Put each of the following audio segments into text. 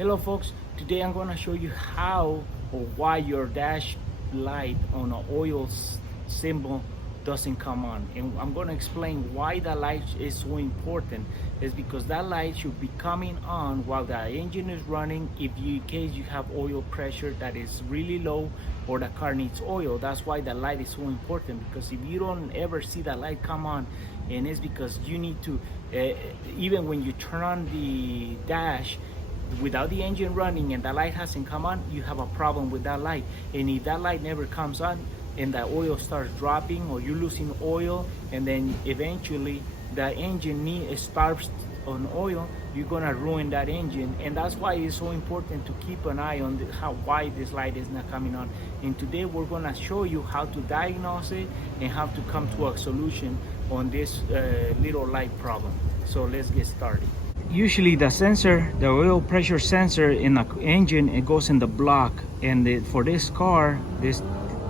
Hello folks, today I'm going to show you how or why your dash light on an oil symbol doesn't come on, and I'm going to explain why that light is so important. Is because that light should be coming on while the engine is running in case you have oil pressure that is really low or the car needs oil. That's why the light is so important, because if you don't ever see that light come on, and it's because you need to even when you turn on the dash without the engine running and the light hasn't come on, you have a problem with that light. And if that light never comes on and the oil starts dropping or you're losing oil, and then eventually the engine starts on oil, you're gonna ruin that engine. And that's why it's so important to keep an eye on why this light is not coming on. And today we're gonna show you how to diagnose it and how to come to a solution on this little light problem. So let's get started. Usually the sensor, the oil pressure sensor in the engine, it goes in the block, and for this car, this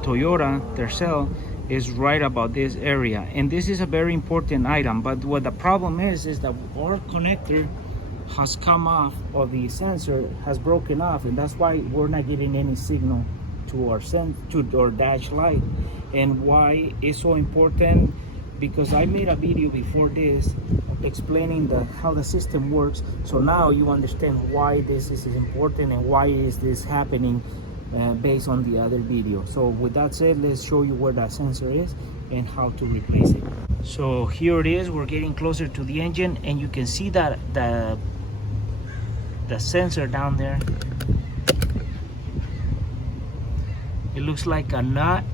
Toyota Tercel, is right about this area. And this is a very important item, but what the problem is that our connector has come off, or the sensor has broken off, and that's why we're not getting any signal to our dash light. And why it's so important, because I made a video before this explaining how the system works, so now you understand why this is important and why is this happening based on the other video. So with that said, let's show you where that sensor is and how to replace it. So here it is, we're getting closer to the engine, and you can see that the sensor down there, it looks like a nut,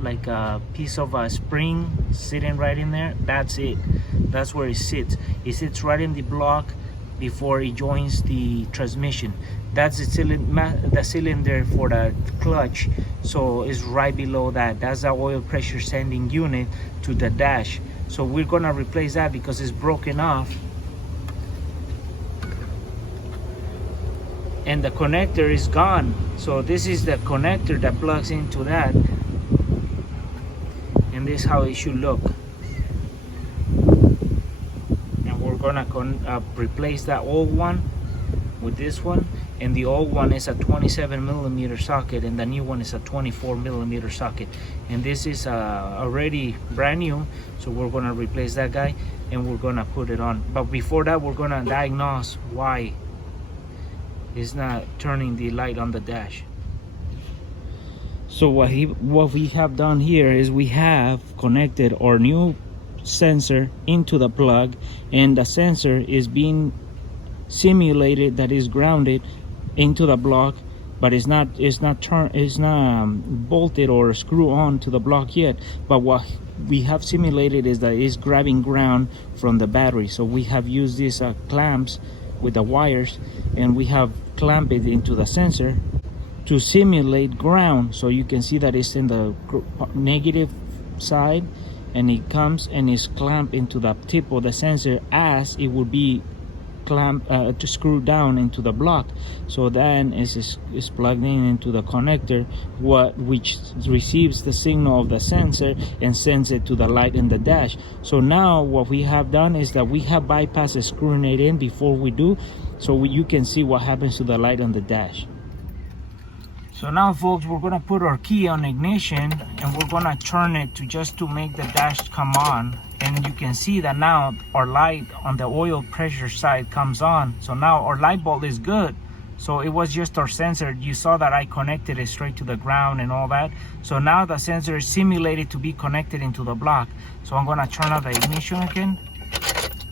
like a piece of a spring sitting right in there. That's it. That's where it sits. It sits right in the block before it joins the transmission. That's the cylinder for the clutch, so it's right below that. That's the oil pressure sending unit to the dash. So we're gonna replace that because it's broken off, and the connector is gone. So this is the connector that plugs into that, and this is how it should look. And we're gonna replace that old one with this one, and the old one is a 27mm socket and the new one is a 24mm socket, and this is already brand new, so we're gonna replace that guy and we're gonna put it on. But before that, we're gonna diagnose why it's not turning the light on the dash. So what we have done here is we have connected our new sensor into the plug, and the sensor is being simulated that is grounded into the block, but it's not bolted or screwed on to the block yet. But what we have simulated is that it's grabbing ground from the battery. So we have used these clamps with the wires, and we have clamped it into the sensor to simulate ground. So you can see that it's in the negative side, and it comes and is clamped into the tip of the sensor as it would be clamped to screw down into the block. So then is plugged into the connector, which receives the signal of the sensor and sends it to the light in the dash. So now what we have done is that we have bypassed screwing it in before we do, so you can see what happens to the light on the dash. So now folks, we're gonna put our key on ignition and we're gonna turn it to make the dash come on, and you can see that now our light on the oil pressure side comes on. So now our light bulb is good. So it was just our sensor. You saw that I connected it straight to the ground and all that. So now the sensor is simulated to be connected into the block. So I'm gonna turn on the ignition again,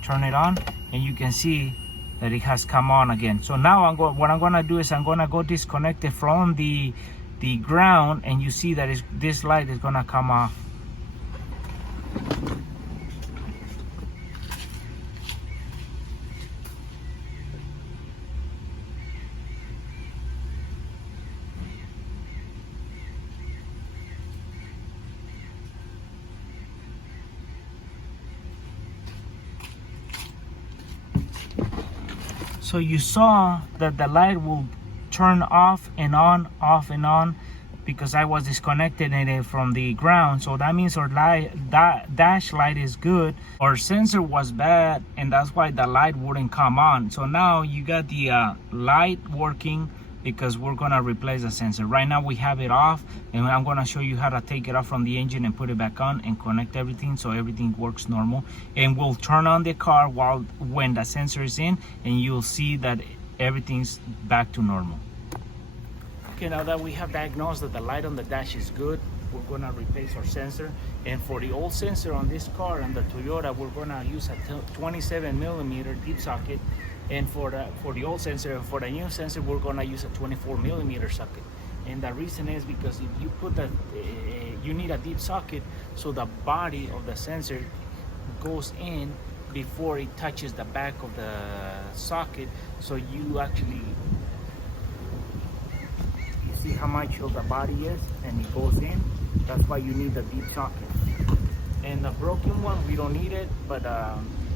turn it on, and you can see that it has come on again. So now what I'm gonna do is I'm gonna go disconnect it from the ground, and you see that this light is gonna come off. So you saw that the light will turn off and on, because I was disconnected it from the ground. So that means our dash light is good. Our sensor was bad, and that's why the light wouldn't come on. So now you got the light working, because we're gonna replace the sensor. Right now we have it off, and I'm gonna show you how to take it off from the engine and put it back on and connect everything so everything works normal. And we'll turn on the car when the sensor is in, and you'll see that everything's back to normal. Okay, now that we have diagnosed that the light on the dash is good, we're gonna replace our sensor. And for the old sensor on this car, on the Toyota, we're gonna use a 27mm deep socket. And for the old sensor, for the new sensor, we're gonna use a 24mm socket. And the reason is because if you put you need a deep socket, so the body of the sensor goes in before it touches the back of the socket. So you actually see how much of the body is, and it goes in. That's why you need the deep socket. And the broken one, we don't need it, but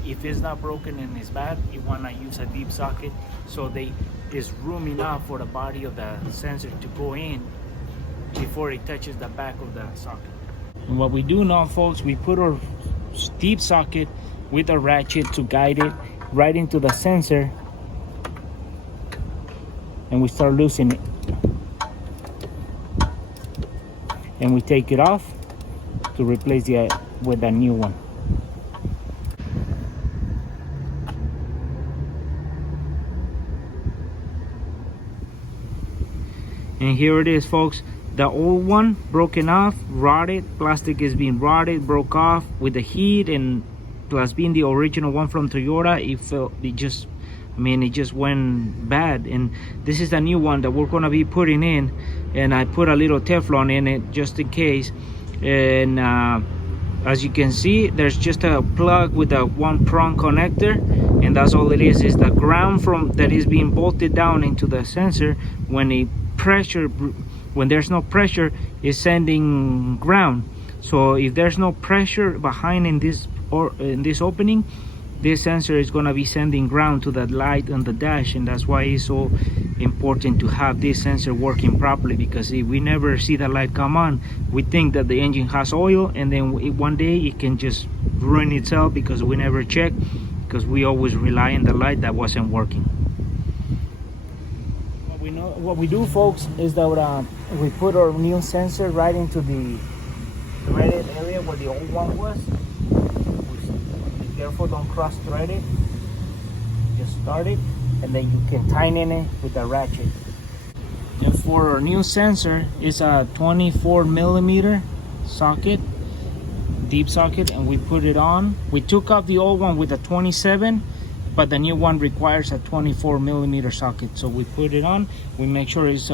if it's not broken and it's bad, you want to use a deep socket so there's room enough for the body of the sensor to go in before it touches the back of the socket. And what we do now, folks, we put our deep socket with a ratchet to guide it right into the sensor, and we start loosening it. And we take it off to replace it with a new one. And here it is, folks. The old one broken off, rotted. Plastic is being rotted, broke off with the heat, and plus being the original one from Toyota, it just went bad. And this is the new one that we're gonna be putting in, and I put a little Teflon in it just in case. And as you can see, there's just a plug with a one prong connector, and that's all it is the ground that is being bolted down into the sensor. When there's no pressure, is sending ground. So if there's no pressure behind in this opening, this sensor is going to be sending ground to that light on the dash. And that's why it's so important to have this sensor working properly, because if we never see the light come on, we think that the engine has oil, and then one day it can just ruin itself because we never check, because we always rely on the light that wasn't working. What we do, folks, is that we put our new sensor right into the threaded area where the old one was. Be careful, don't cross thread it. Just start it, and then you can tighten it with a ratchet. And for our new sensor, it's a 24mm socket, deep socket, and we put it on. We took out the old one with a 27, but the new one requires a 24mm socket. So we put it on. We make sure it's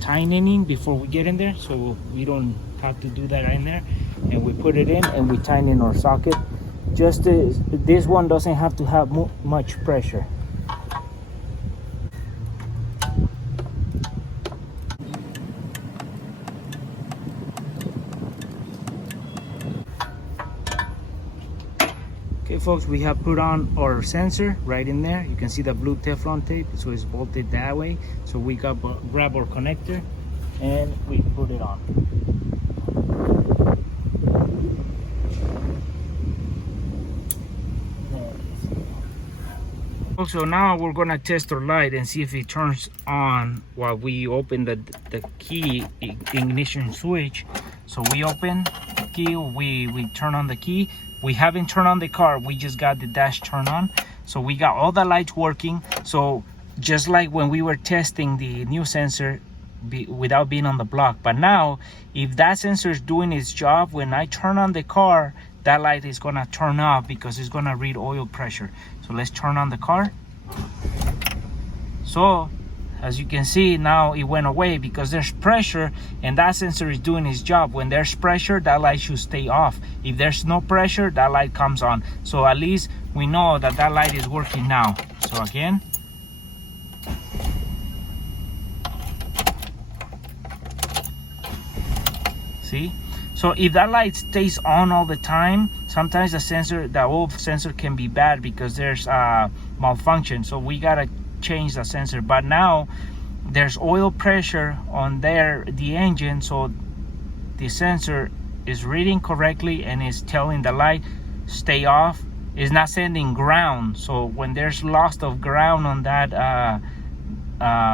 tightening before we get in there, so we don't have to do that in there. And we put it in, and we tighten our socket. Just this one doesn't have to have much pressure. Okay, folks, we have put on our sensor right in there. You can see the blue Teflon tape, so it's bolted that way. So we grab our connector and we put it on. Also, now we're gonna test our light and see if it turns on while we open the key ignition switch. So we open the key, we turn on the key. We haven't turned on the car, we just got the dash turned on. So we got all the lights working. So just like when we were testing the new sensor without being on the block. But now, if that sensor is doing its job, when I turn on the car, that light is gonna turn off because it's gonna read oil pressure. So let's turn on the car. So as you can see, now it went away because there's pressure, and that sensor is doing its job. When there's pressure, that light should stay off. If there's no pressure, that light comes on. So at least we know that that light is working now. So again, see? So if that light stays on all the time, sometimes the old sensor can be bad because there's a malfunction. So we gotta change the sensor. But now there's oil pressure on there, the engine, so the sensor is reading correctly and is telling the light stay off. It's not sending ground, so when there's loss of ground on that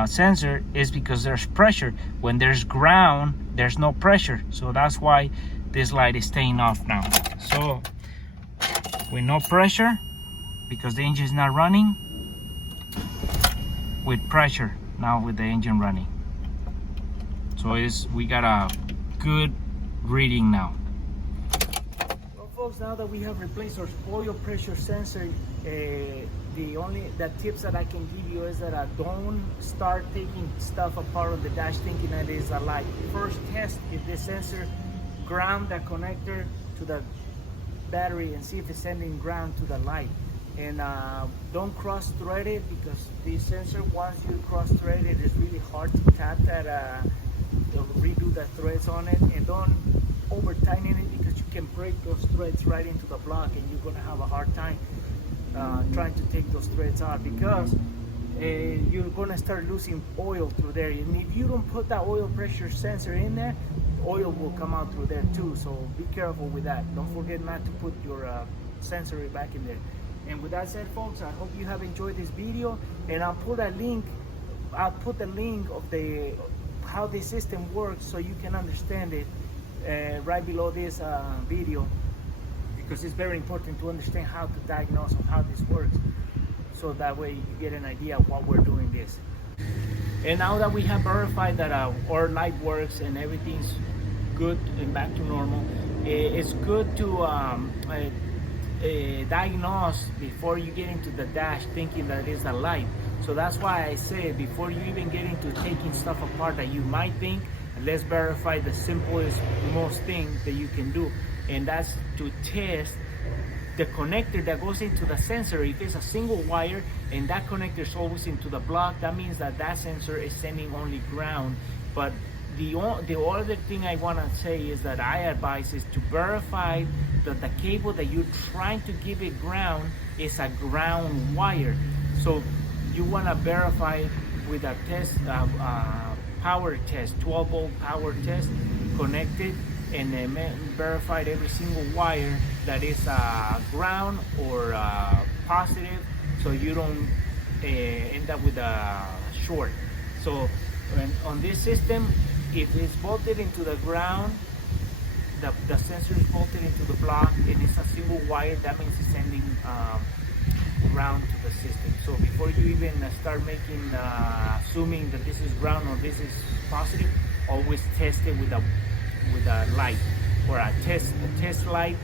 sensor, is because there's pressure. When there's ground, there's no pressure, so that's why this light is staying off now. So with no pressure, because the engine is not running, with pressure now with the engine running. So we got a good reading now. Well folks, now that we have replaced our oil pressure sensor, the tips that I can give you is that don't start taking stuff apart on the dash thinking that it is a light. First test if the sensor ground the connector to the battery and see if it's sending ground to the light. And don't cross thread it, because the sensor, once you cross thread it, it's really hard to tap that, redo the threads on it. And don't over tighten it, because you can break those threads right into the block and you're gonna have a hard time trying to take those threads out, because you're gonna start losing oil through there. And if you don't put that oil pressure sensor in there, oil will come out through there too. So be careful with that. Don't forget not to put your sensor back in there. And with that said, folks, I hope you have enjoyed this video, and I'll put the link of how the system works so you can understand it right below this video, because it's very important to understand how to diagnose and how this works, so that way you get an idea of what we're doing this. And now that we have verified that our light works and everything's good and back to normal, it's good to diagnose before you get into the dash thinking that it's a light. So that's why I say, before you even get into taking stuff apart that you might think, let's verify the simplest, most thing that you can do, and that's to test the connector that goes into the sensor. If it's a single wire and that connector is always into the block, that means that that sensor is sending only ground. But the other thing I want to say is that I advise is to verify that the cable that you're trying to give it ground is a ground wire. So you want to verify with a test, power test, 12 volt power test, connected, and verified every single wire that is ground or positive, so you don't end up with a short. So on this system, if it's bolted into the ground, the sensor is bolted into the block and it's a single wire, that means it's sending ground to the system. So before you even start making assuming that this is ground or this is positive, always test it with a light, or a test light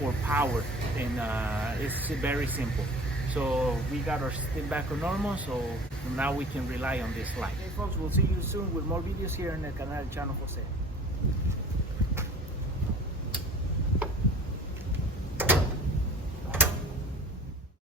for power, and it's very simple. So we got our system back on normal, so now we can rely on this light. Okay folks, we'll see you soon with more videos here on the Canal Channel Jose.